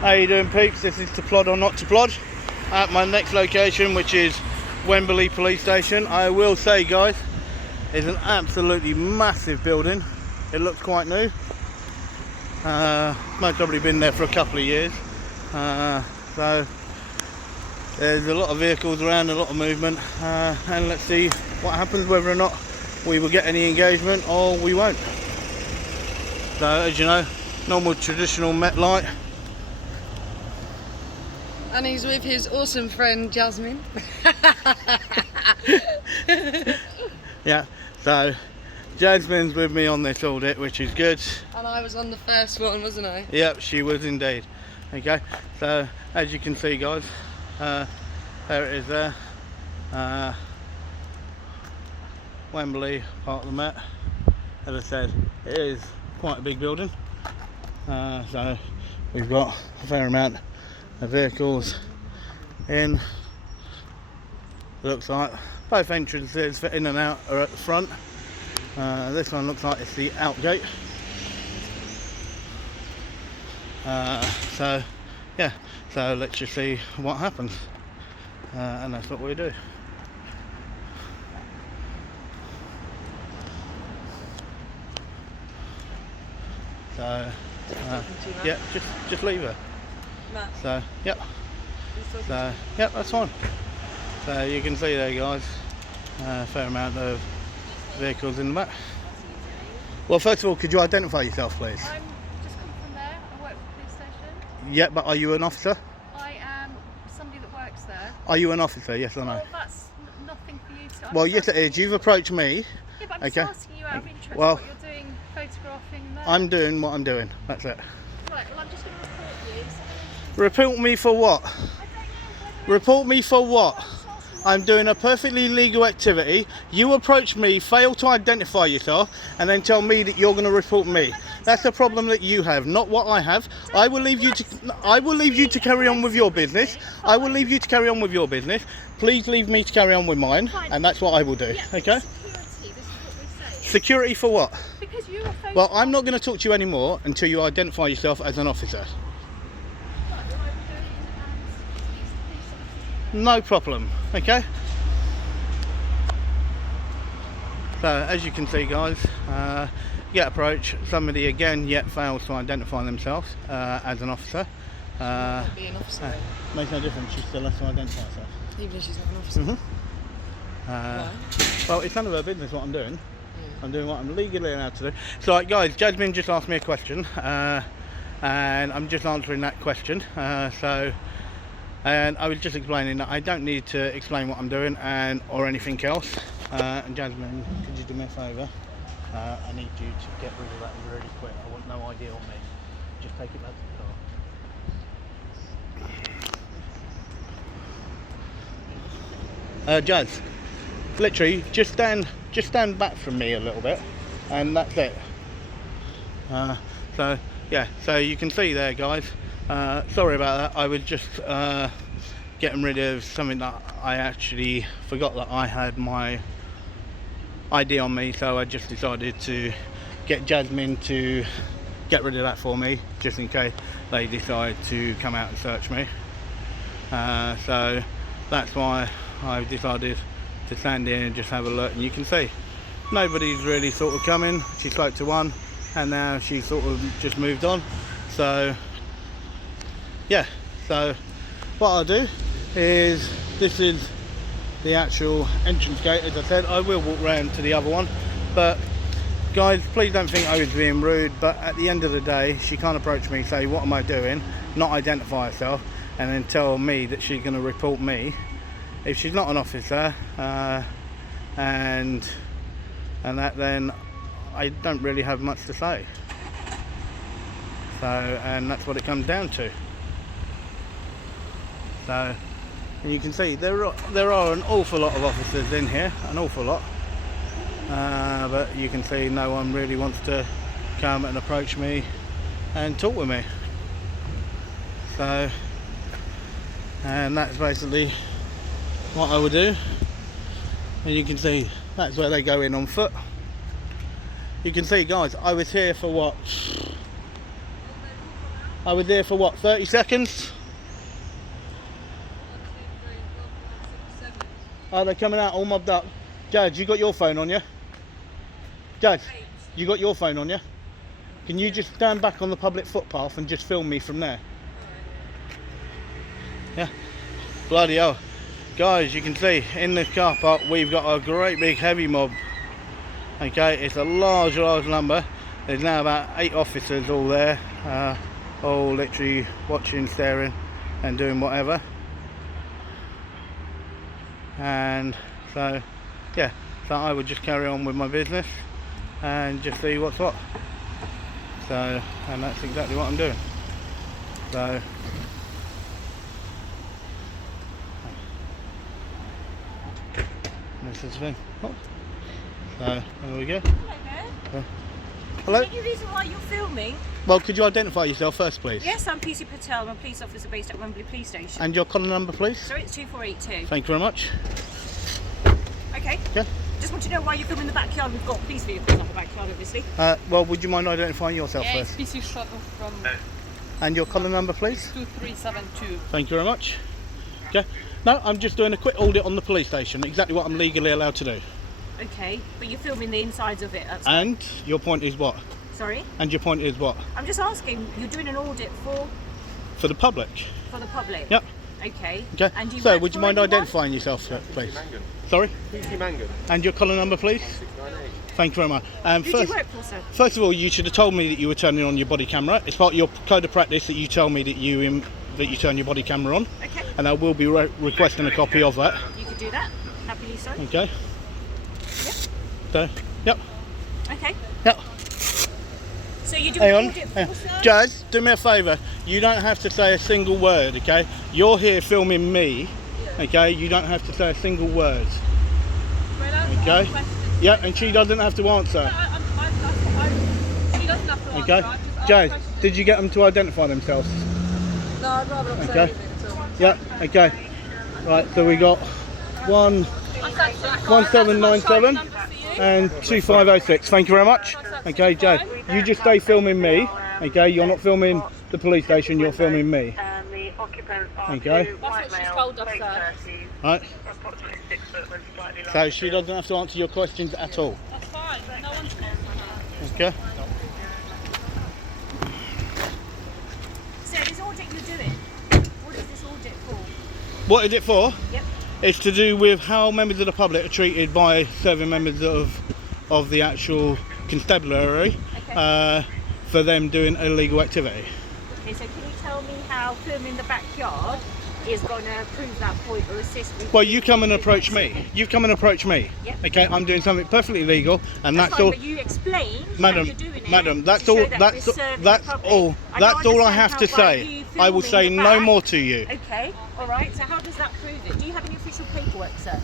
How you doing, peeps? This is To Plod or Not to Plod at my next location, which is Wembley Police Station. I will say, guys, it's an absolutely massive building. It looks quite new. Most probably been there for a couple of years. So there's a lot of vehicles around, a lot of movement, and let's see what happens, whether or not we will get any engagement or we won't. So, as you know, normal traditional Met light. And he's with his awesome friend Jasmine. Yeah, so Jasmine's with me on this audit, which is good. And I was on the first one, wasn't I? Yep, she was indeed. Okay, so as you can see, guys, there it is there. Wembley, part of the Met. As I said, it is quite a big building. So we've got a fair amount of vehicles in. Looks like both entrances for in and out are at the front. This one looks like it's the out gate. So yeah, so let's just see what happens, and that's what we do. So yeah, just leave her. Matt. So yep. So yep, that's fine. So you can see there, guys, a fair amount of vehicles in the back. Well, first of all, could you identify yourself, please? I'm just come from there. I work for the police station. Yeah, but are you an officer? I am somebody that works there. Are you an officer? Yes or no? Well, that's nothing for you to. Well, yes, it is. You've approached me. Yeah, but I'm Okay. just asking you out of interest Well, what you're doing, photographing there. I'm doing what I'm doing. That's it. Right. Well, I'm just going to report you. Report me for what? I don't know whether. Report me for what? I'm doing a perfectly legal activity. You approach me, fail to identify yourself, and then tell me that you're going to report me. That's a problem that you have, not what I have. I will leave you to carry on with your business. I will leave you to carry on with your business. Please leave me to carry on with mine, and that's what I will do. Yeah, Okay? Security. This is what we say. Security for what? Because you're a photo. Well, I'm not going to talk to you anymore until you identify yourself as an officer. Right, well, I will go and speak to the police officer. No problem, okay? So as you can see, guys, get approach, somebody again yet fails to identify themselves as an officer. Be an officer. Makes no difference, she still has to identify herself. Even if she's not an officer. Why? Well, it's none of her business what I'm doing. I'm doing what I'm legally allowed to do. So, like, guys, Jasmine just asked me a question, and I'm just answering that question. And I was just explaining that I don't need to explain what I'm doing or anything else. And Jasmine, could you do me a favour? I need you to get rid of that really quick. I want no ID on me. Just take it back to the car. Jazz, literally, just stand back from me a little bit, and that's it. So yeah, so you can see there, guys. Sorry about that. I was just getting rid of something that I actually forgot that I had my ID on me, so I just decided to get Jasmine to get rid of that for me, just in case they decide to come out and search me. So that's why I've decided to stand here and just have a look, and you can see nobody's really sort of coming. She spoke to one, and now she sort of just moved on. So yeah, so what I'll do is, this is the actual entrance gate. As I said, I will walk round to the other one, but guys, please don't think I was being rude, but at the end of the day, she can't approach me, say what am I doing, not identify herself, and then tell me that she's going to report me. If she's not an officer, and that, then I don't really have much to say. So, and that's what it comes down to. So, and you can see there are an awful lot of officers in here, an awful lot. But you can see no one really wants to come and approach me and talk with me. So, and that's basically what I would do. And you can see that's where they go in on foot. You can see, guys, I was here for what? I was there for what, 30 seconds? Oh, they're coming out all mobbed up. Judge, you got your phone on you? Judge, you got your phone on you? Can you just stand back on the public footpath and just film me from there? Yeah. Bloody hell. Guys, you can see in the car park we've got a great big heavy mob. Okay, it's a large number. There's now about 8 officers all there, all literally watching, staring and doing whatever. And so yeah, so I would just carry on with my business and just see what's what. So, and that's exactly what I'm doing. So this is the thing. Oh. So there we go. Hello? Is there any reason why you're filming? Well, could you identify yourself first, please? Yes, I'm PC Patel. I'm a police officer based at Wembley Police Station. And your collar number, please? Sorry, it's 2482. Thank you very much. Okay. Okay. Just want to know why you're filming in the backyard. We've got police vehicles on the backyard, obviously. Well, would you mind identifying yourself Yeah, first? it's PC shuttle from And your collar number, please? 2372. Thank you very much. Okay. No, I'm just doing a quick audit on the police station. Exactly what I'm legally allowed to do. Okay, but you're filming the insides of it. That's And your point is what? Sorry? And your point is what? I'm just asking, you're doing an audit for For the public. the public? Yep. Okay. Okay. And you So, work would you for mind anyone? identifying yourself, please? Sorry? PC Mangan. And your collar number, please? 698. Thank you very much. Who do you work for, sir? First of all, you should have told me that you were turning on your body camera. It's part of your code of practice that you tell me that you turn your body camera on. Okay. And I will be requesting a copy of that. You could do that. Happily so. Okay. Yep. So, yep. Okay. Yep. So you're doing Hang an on. audit Hang for, on. sir? Judge, do me a favour. You don't have to say a single word, okay? You're here filming me, okay? You don't have to say a single word, okay? Yeah, and she doesn't have to answer, She doesn't have to answer. okay? I've just asked Judge, questions. did you get them to identify themselves? No, I'd rather not say Okay. anything at all. Yeah, okay. Right, so we got 1797 and 2506. Thank you very much. Okay, Jay, you just stay filming me. Okay, you're not filming the police station, you're filming me. Okay. That's what she's told us, sir. Right. So she doesn't have to answer your questions at all. That's fine. No one's Okay. So this audit you're doing, what is this audit for? What is it for? Yep. It's to do with how members of the public are treated by serving members of the actual constabulary Okay. for them doing illegal activity. Okay, so can you tell me how filming the backyard is going to prove that point or assist me? Well, you come and approach me. You come and approach me. Yep. Okay, I'm doing something perfectly legal, and that's fine, all. but you explain Madam, how you're doing it madam, that's to all. show that That's we're serving that's the public. all. I That's don't all I understand have to how by say. you I will filming say the no back- more to you. Okay, all right. So how does that prove it? Do you have any official paperwork, sir,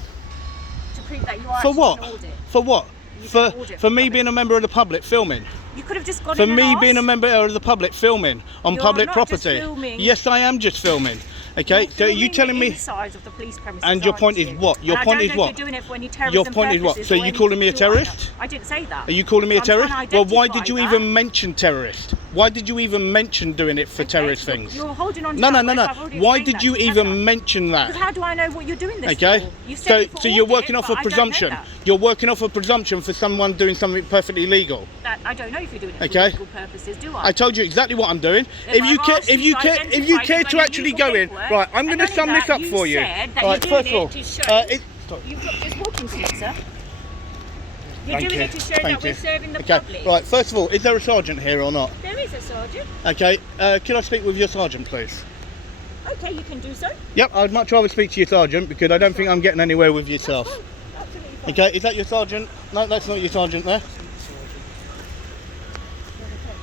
to prove that you are For actually what? doing an audit? For what? You For do an audit for for me public. being a member of the public filming. You could have just gone For in and me asked. being a member of the public filming on You're public not just property. filming. Yes, I am just filming. Okay, You're so you filming telling the me? inside of the police premises, And your aren't point is you? what? Your And point I is don't know what? if you're doing it for any terrorism Your point is what? purposes So or you calling me a anything, do I not? terrorist? I didn't say that. Are you calling me a I'm trying terrorist? to Well, why did identify you that. even mention terrorist? Why did you even mention doing it for Okay, terrorist so things? You're holding on to No, no, that no, word, no. I've already Why explained did that you to you, even haven't I? mention Because that? how do I know what you're doing this Okay, for? You said so it for so you're audit, working off a but I don't know presumption. that. You're working off a presumption for someone doing something perfectly legal. That I don't know if you're doing it for Okay. legal purposes, do I? I told you exactly what I'm doing. If If you I've care, asked if you you to care, if you identify care it to by actually legal go in, paperwork, right? I'm and going to only sum this that, up you for you. said that Right, you're first doing of all, it to show- it, You've got this walking seat, sir. You're Thank doing you. it to show Thank that we're you. serving the okay, public. right. First of all, is there a sergeant here or not? There is a sergeant. Okay, can I speak with your sergeant, please? Okay, you can do so. Yep, I'd much rather speak to your sergeant because I don't think I'm getting anywhere with yourself. Absolutely fine. Okay, is that your sergeant? No, that's not your sergeant there.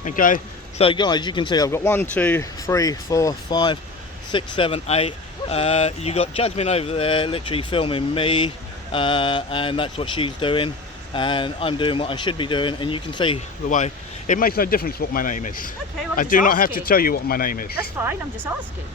Okay, so guys, you can see I've got 1, 2, 3, 4, 5, 6, 7, 8. You got Jasmine over there literally filming me, and that's what she's doing, and I'm doing what I should be doing, and you can see the way. It makes no difference what my name is. Okay, well, I'm I just do not have to asking. tell you what my name is. That's fine, I'm just asking.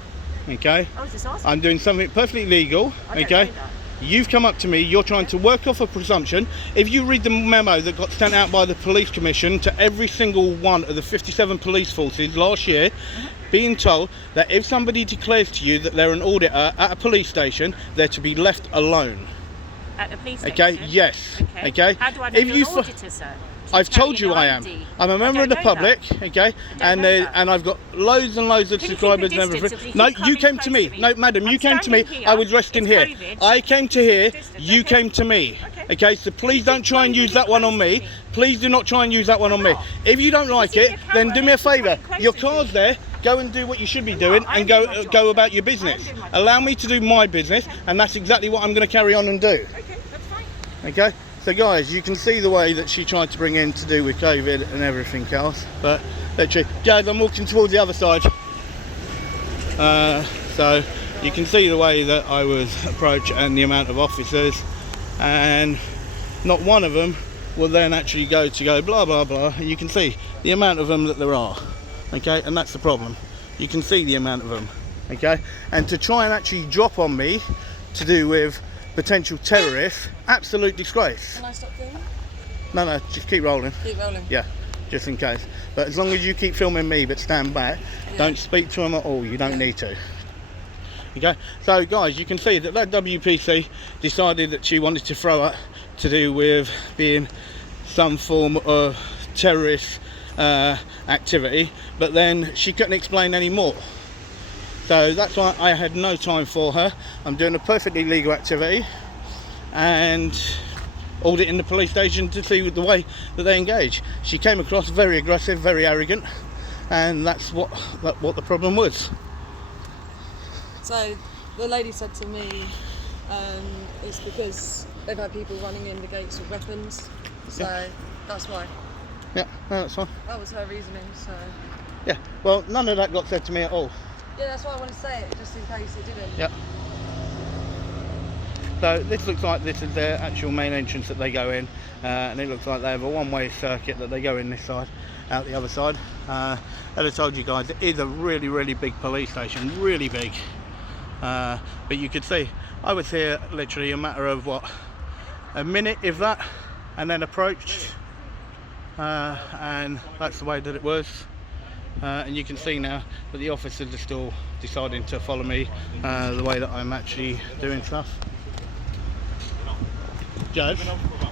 Okay, I was just asking. I'm doing something perfectly legal. I don't Okay. know that. You've come up to me, you're trying to work off a presumption. If you read the memo that got sent out by the police commission to every single one of the 57 police forces last year, being told that if somebody declares to you that they're an auditor at a police station, they're to be left alone. At the police Okay, station? yes. Okay. How do I know If you're you an auditor, sir? I've told you I am. ID. I'm a member of the don't know public, okay, and know that. and I've got loads and loads of Can you keep subscribers a and distance everything. if you No, keep you coming came to close me. to me? No, madam, I'm you came to me. standing here. I was resting It's here. COVID. I came to here. Distance, You okay. came to me. Okay. Okay, so please don't try and use that one on me. Please do not try and use that one on me. not? If you don't like see it, your then camera do me a and keep favour. coming Your closer to car's me. there. Go and do what you should be doing I am and doing my job, go sir. about your I am business. doing my job. Allow me to do my business, and that's exactly what I'm going to carry on and do. Okay, that's fine. Okay, so guys, you can see the way that she tried to bring in to do with COVID and everything else, but literally, guys, I'm walking towards the other side, so you can see the way that I was approached and the amount of officers, and not one of them will then actually go blah blah blah. And you can see the amount of them that there are, okay, and that's the problem. You can see the amount of them, okay, and to try and actually drop on me to do with potential terrorists, absolute disgrace. Can I stop filming? No, just keep rolling. Keep rolling. Yeah, just in case. But as long as you keep filming me, but stand back, don't speak to them at all. You don't need to. Okay. So, guys, you can see that WPC decided that she wanted to throw it to do with being some form of terrorist activity, but then she couldn't explain any more. So that's why I had no time for her. I'm doing a perfectly legal activity and auditing the police station to see the way that they engage. She came across very aggressive, very arrogant, and that's what the problem was. So the lady said to me, it's because they've had people running in the gates with weapons. So that's why. Yeah, no, that's fine. That was her reasoning. So Yeah, well, none of that got said to me at all. yeah, that's why I want to say it, just in case it didn't. Yep. So this looks like this is their actual main entrance that they go in, and it looks like they have a one-way circuit that they go in this side, out the other side. As I told you guys, it is a really, really big police station, really big. But you could see, I was here literally a matter of what, a minute if that, and then approached, and that's the way that it was. And you can see now that the officers are still deciding to follow me the way that I'm actually doing stuff. Judge,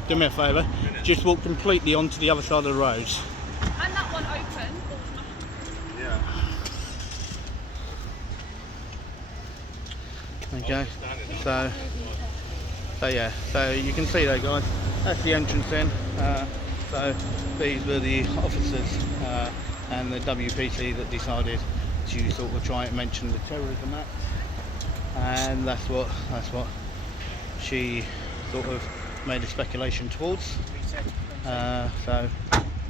do me a favour, just walk completely onto the other side of the road. And that one open. Okay, so yeah, so you can see there, guys, that's the entrance in. So these were the officers and the WPC that decided to sort of try and mention the terrorism act, and that's what she sort of made a speculation towards. So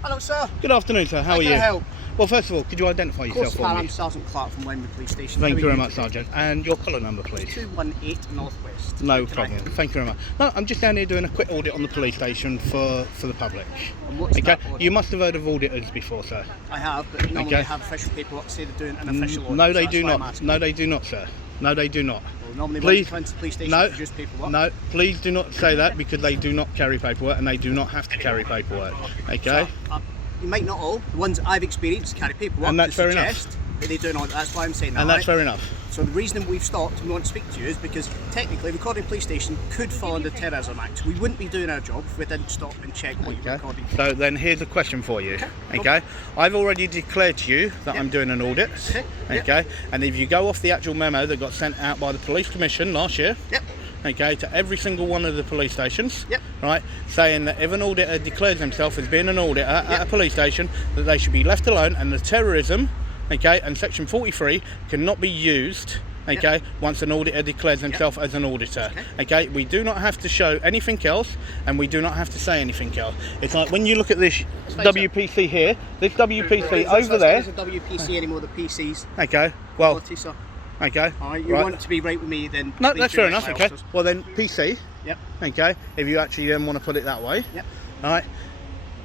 Hello, sir. good afternoon, sir. How are Can you? I help? Well, first of all, could you identify Of course, yourself for I'm me? Sergeant Clark from Wembley Police Station. Thank How you are very much, today? Sergeant. And your colour number, please. 218 Northwest. No How can I problem. help? Thank you very much. No, I'm just down here doing a quick audit on the police station for the public. And what's Okay, that order? you must have heard of auditors before, sir. I have, but normally Okay. they have official paperwork say they're doing an official order. No, so they that's do why I'm not. asking. No, they do not, sir. No, they do not. Well, normally when Please, you come into the police station, no, you produce paperwork. no, please do not say that, because they do not carry paperwork, and they do not have to carry paperwork. Okay? So, you might not all. The ones that I've experienced carry paperwork. And that's to fair enough. suggest that they do not. That's why I'm saying that. And that's right? fair enough. So the reason we've stopped and we want to speak to you is because technically recording police station could fall under Terrorism Act. We wouldn't be doing our job if we didn't stop and check what you're Okay. recording. So then here's a question for you. Okay. Okay? I've already declared to you that I'm doing an audit. Okay. Yep. Okay? And if you go off the actual memo that got sent out by the Police Commission last year, Yep. okay, to every single one of the police stations, Yep. right, saying that if an auditor declares himself as being an auditor at a police station, that they should be left alone, and the terrorism, okay, and section 43 cannot be used, okay, once an auditor declares himself as an auditor. Okay, we do not have to show anything else, and we do not have to say anything else. It's like when you look at this fine, sir. WPC here, this WPC It's not over there, a WPC anymore, the PCs. okay, well, Quality, sir. okay, Alright, you right. want to be right with me then. No, please that's do fair it, enough, my okay. officers. Well then, PC, Yep. okay, if you actually then want to put it that way, Yep. right,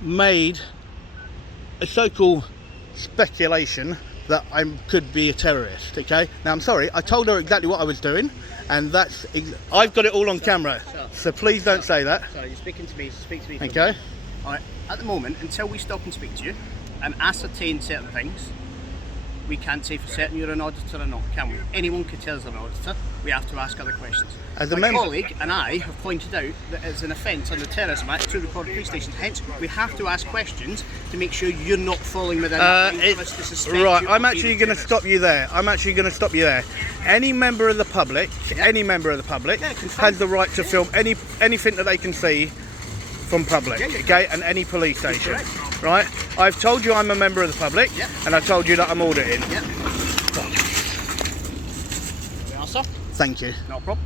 made a so-called speculation that I could be a terrorist, okay? Now, I'm sorry, I told her exactly what I was doing, and I've got it all on camera, so please don't say that, Sorry, you're speaking to me, so speak to me. for a okay? minute. Alright, at the moment, until we stop and speak to you and ascertain certain things, we can't say for certain you're an auditor or not, can we? Anyone could tell us an auditor. We have to ask other questions. As a My member- colleague and I have pointed out that it's an offence under the Terrorism Act to record police stations. Hence, we have to ask questions to make sure you're not falling within that line for us to suspect Right, you I'm of actually being a going to terrorist. stop you there. Any member of the public, any member of the public Yeah, can film. has the right to film anything that they can see from public, Yeah, yeah. okay, and any police station, correct. right? I've told you I'm a member of the public, Yeah. and I told you that I'm auditing. Yeah. There we are, sir. Thank you. No problem.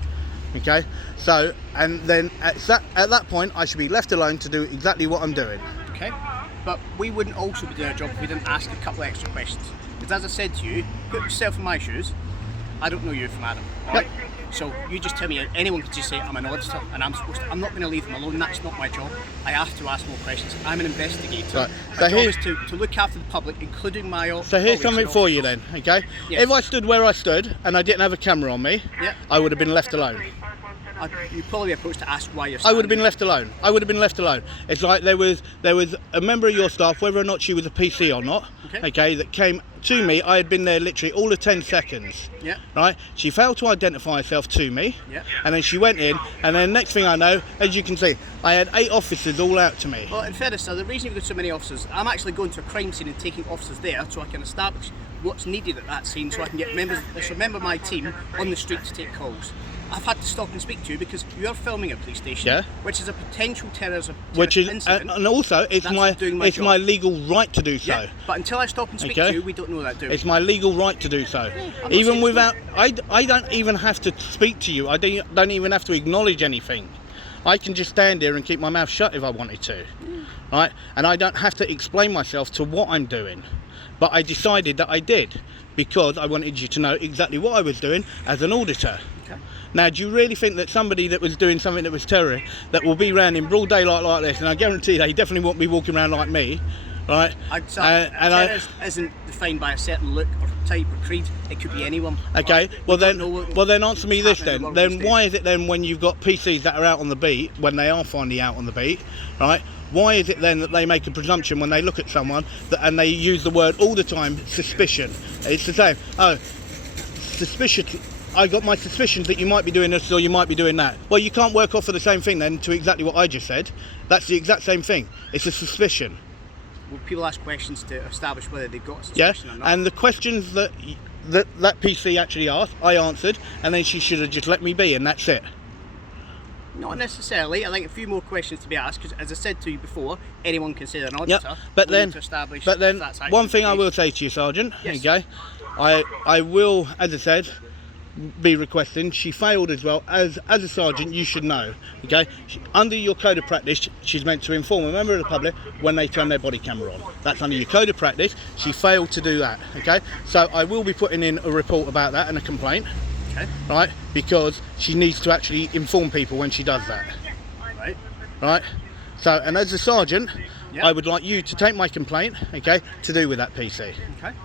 Okay, so and then at that point I should be left alone to do exactly what I'm doing. Okay, but we wouldn't also be doing our job if we didn't ask a couple of extra questions. Because as I said to you, put yourself in my shoes. I don't know you from Adam. All right? So you just tell me, anyone could just say I'm an auditor, and I'm not going to leave them alone. That's not my job. I have to ask more questions. I'm an investigator. Right, My so job here- is to look after the public, including my. So here's something for you then, okay? Yes. If I stood where I stood and I didn't have a camera on me, Yeah. I would have been left alone. You're probably approached to ask why you're. I would have been standing. left alone. I would have been left alone. It's like there was a member of your staff, whether or not she was a PC or not, Okay. that came to me. I had been there literally all of 10 seconds. Yeah. Right? She failed to identify herself to me. Yeah. And then she went in, and then next thing I know, as you can see, I had 8 officers all out to me. Well, in fairness, sir, the reason you've got so many officers, I'm actually going to a crime scene and taking officers there so I can establish what's needed at that scene, so I can get members, so a member of my team on the street to take calls. I've had to stop and speak to you because you're filming a police station, Yeah. which is a potential terrorism Which is, incident. and also, it's That's doing my job. my legal right to do so. Yeah, but until I stop and speak Okay. to you, we don't know that, do we? It's my legal right to do so. I'm not saying Even it's without, I don't even have to speak to you. I don't even have to acknowledge anything. I can just stand here and keep my mouth shut if I wanted to, right? And I don't have to explain myself to what I'm doing. But I decided that I did because I wanted you to know exactly what I was doing as an auditor. Okay. Now, do you really think that somebody that was doing something that was terror, that will be around in broad daylight like this, and I guarantee they definitely won't be walking around like me, right? Terrorist isn't defined by a certain look or type or creed. It could be anyone. Okay, right? well We don't know what- then answer me what's this happening in then. the world Then these why days. is it then when you've got PCs that are out on the beat, when they are finally out on the beat, right? Why is it then that they make a presumption when they look at someone and they use the word all the time, suspicion? It's the same. Oh, suspicious. I got my suspicions that you might be doing this or you might be doing that. Well, you can't work off of the same thing then to exactly what I just said. That's the exact same thing. It's a suspicion. Well, people ask questions to establish whether they've got a Yeah, suspicion or not. and the questions that PC actually asked, I answered, and then she should have just let me be, and that's it. Not necessarily. I think a few more questions to be asked because, as I said to you before, anyone can say they're an auditor. Yep. But We need then, to establish but then, if that's actually one thing the I case. will say to you, Sergeant. Yes. Okay, I will, as I said, be requesting. She failed as well. As a sergeant, you should know. Okay, under your code of practice, she's meant to inform a member of the public when they turn their body camera on. That's under your code of practice. She failed to do that. Okay, so I will be putting in a report about that and a complaint. Okay. Right, because she needs to actually inform people when she does that. Right. Right. So, and as a sergeant, Yep. I would like you to take my complaint, okay, to do with that PC. Okay.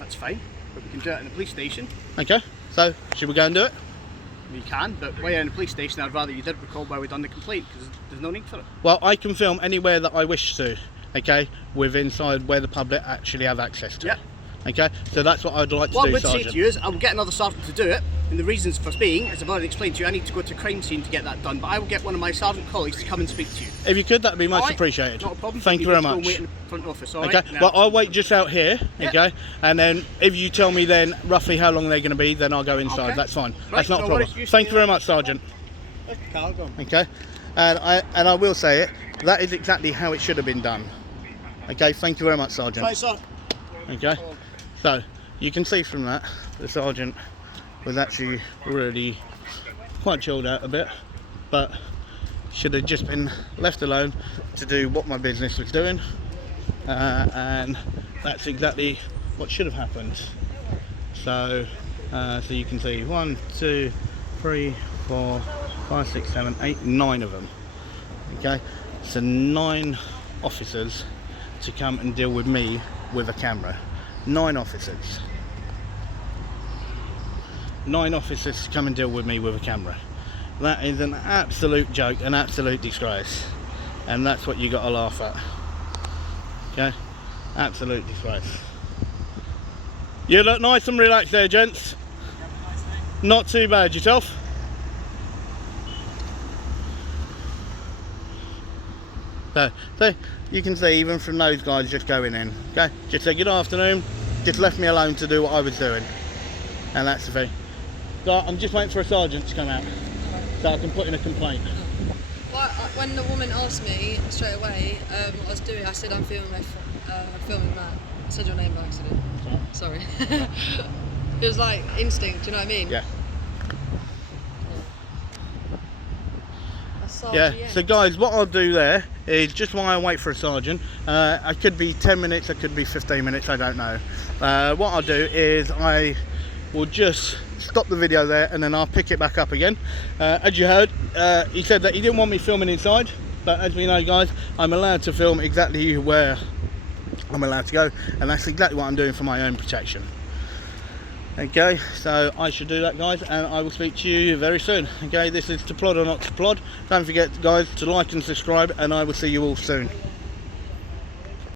That's fine. But we can do it in the police station. Okay. So, should we go and do it? We can, but while you're in the police station, I'd rather you did record why we've done the complaint because there's no need for it. Well, I can film anywhere that I wish to, okay, with inside where the public actually have access to. Yeah. Okay. So that's what I'd like to What I do, would say Sergeant. to you is I will get another sergeant to do it, and the reasons for being, as I've already explained to you, I need to go to a crime scene to get that done, but I will get one of my sergeant colleagues to come and speak to you. If you could, that'd be much Alright? appreciated. Not a problem. Thank you very need to go and much. wait in the front office, all Okay. right? Now- Well, I'll wait just out here. Yeah. Okay. And then if you tell me then roughly how long they're going to be, then I'll go inside. Okay. That's fine. Right, That's not a no problem. worries. You Thank stay you very there. much, Sergeant. Carl, go on. Okay, and I will say it. That is exactly how it should have been done. Okay, thank you very much, Sergeant. Right, sir. Okay, so you can see from that the sergeant was actually really quite chilled out a bit, but should have just been left alone to do what my business was doing, and that's exactly what should have happened. So, so you can see 1, 2, 3, 4, 5, 6, 7, 8, 9 of them. Okay, so 9 officers to come and deal with me with a camera. 9 officers. 9 officers to come and deal with me with a camera. That is an absolute joke, an absolute disgrace. And that's what you got to laugh at. Okay? Absolute disgrace. You look nice and relaxed there, gents. Not too bad. Yourself? So, you can see even from those guys just going in. Okay, just say good afternoon. Just left me alone to do what I was doing, and that's the thing. So I'm just waiting for a sergeant to come out so I can put in a complaint. Well, when the woman asked me straight away what I was doing, I said I'm filming that. I said your name by accident. Sorry. It was like instinct, do you know what I mean? Yeah. Yeah. So guys, what I'll do there is just while I wait for a sergeant, I could be 10 minutes, I could be 15 minutes, I don't know. What I'll do is I will just stop the video there and then I'll pick it back up again. As you heard, he said that he didn't want me filming inside, but as we know guys, I'm allowed to film exactly where I'm allowed to go, and that's exactly what I'm doing for my own protection. Okay, so I should do that guys, and I will speak to you very soon. Okay, this is To Plod or Not to Plod. Don't forget guys to like and subscribe, and I will see you all soon.